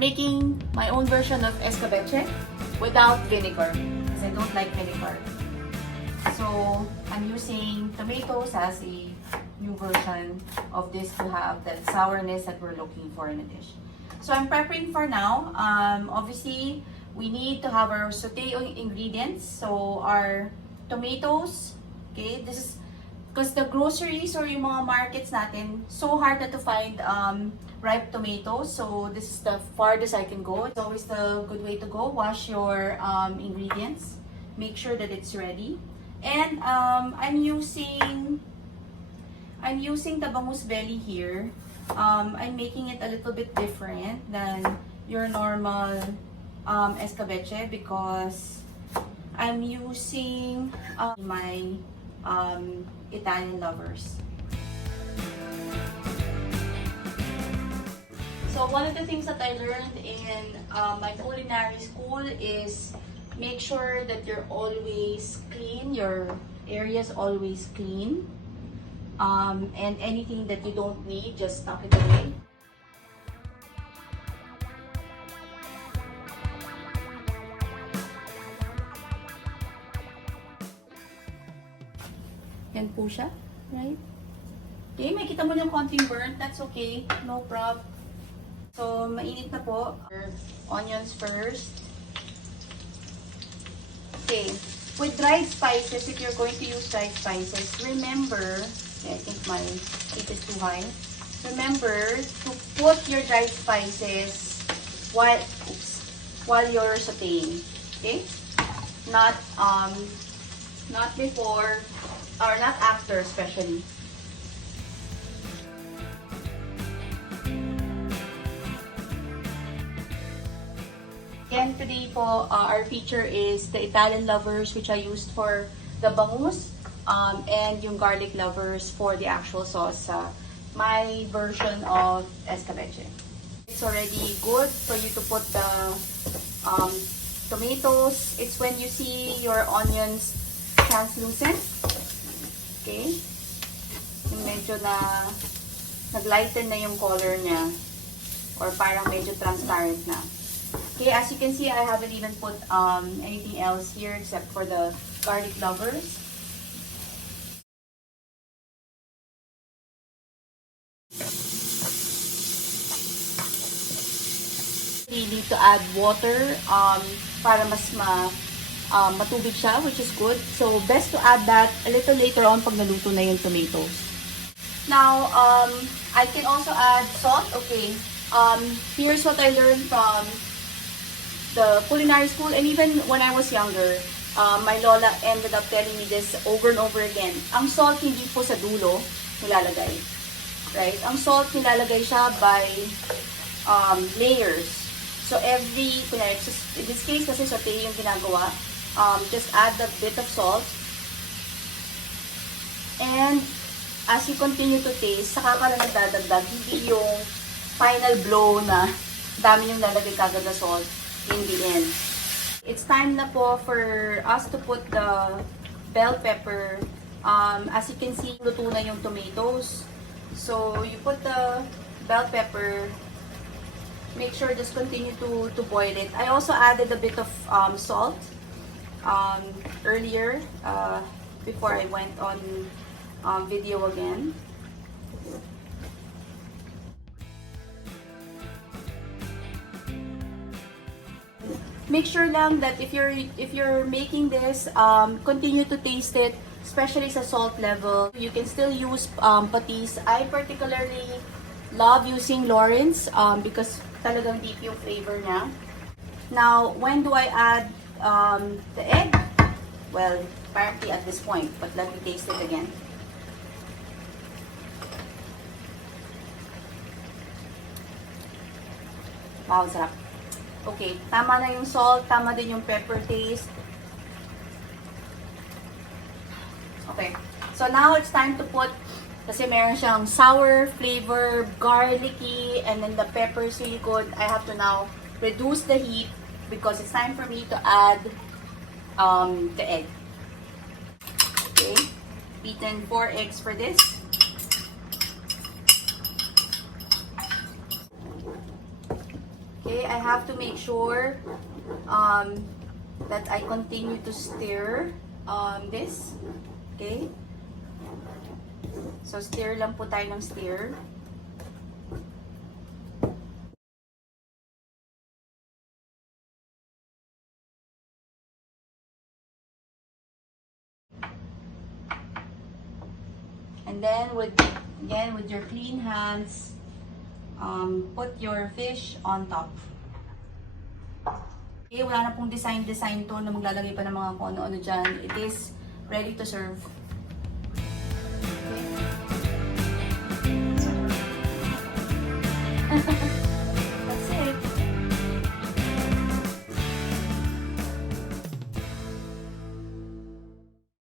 making my own version of escabeche without vinegar because I don't like vinegar. So I'm using tomatoes as a new version of this to have that sourness that we're looking for in a dish. So I'm prepping for now. Obviously, we need to have our sauté ingredients. So our tomatoes, okay, this is because the groceries or yung mga markets natin, so hard na to find ripe tomatoes. So this is the farthest I can go. It's always the good way to go. Wash your ingredients. Make sure that it's ready. And I'm using the Bangus Belly here. I'm making it a little bit different than your normal escabeche because I'm using my Italian Lovers. So one of the things that I learned in my culinary school is make sure that you're always clean, your area is always clean. And anything that you don't need, just tuck it away. Yan po siya, right? Okay, may kita mo yung konting burnt, that's okay, no problem. So, mainit na po. Onions first. Okay, with dried spices, if you're going to use dried spices, remember, I think my heat is too high. Remember to put your dried spices while you're sautéing. Okay? Not before or not after, especially. Again, today po, our feature is the Italian Lovers, which I used for the bangus, and yung Garlic Lovers for the actual sauce. My version of escabeche. It's already good for you to put the tomatoes. It's when you see your onions translucent. Okay? Yung medyo na nag-lighten na yung color niya or parang medyo transparent na. Okay, as you can see, I haven't even put anything else here except for the Garlic Lovers. You need to add water para mas matubig siya, which is good. So, best to add that a little later on pag naluto na yung tomatoes. Now, I can also add salt. Okay, here's what I learned from the culinary school, and even when I was younger, my lola ended up telling me this over and over again. Ang salt hindi po sa dulo nilalagay. Right? Ang salt nilalagay siya by layers. So every, in this case kasi sauté yung ginagawa, just add a bit of salt. And as you continue to taste, saka ka lang nagdadagdag, hindi yung final blow na dami yung lalagay kagad na salt in the end. It's time na po for us to put the bell pepper. As you can see, luto na yung tomatoes. So you put the bell pepper. Make sure just continue to boil it. I also added a bit of salt earlier before I went on video again. Make sure lang that if you're making this, continue to taste it, especially sa salt level. You can still use patis. I particularly love using Lawrence because talagang deep yung flavor niya. Now, when do I add the egg? Well, apparently at this point, but let me taste it again. Wow, sarap. Okay, tama na yung salt, tama din yung pepper taste. Okay, so now it's time to put, kasi meron siyang sour flavor, garlicky, and then the pepper is really good. I have to now reduce the heat because it's time for me to add the egg. Okay, beaten 4 eggs for this. Okay, I have to make sure that I continue to stir this. Okay? So, stir lang po tayo ng stir. And then, with your clean hands, put your fish on top. Okay, wala na pong design to na maglalagay pa ng mga kung ano-ano dyan. It is ready to serve.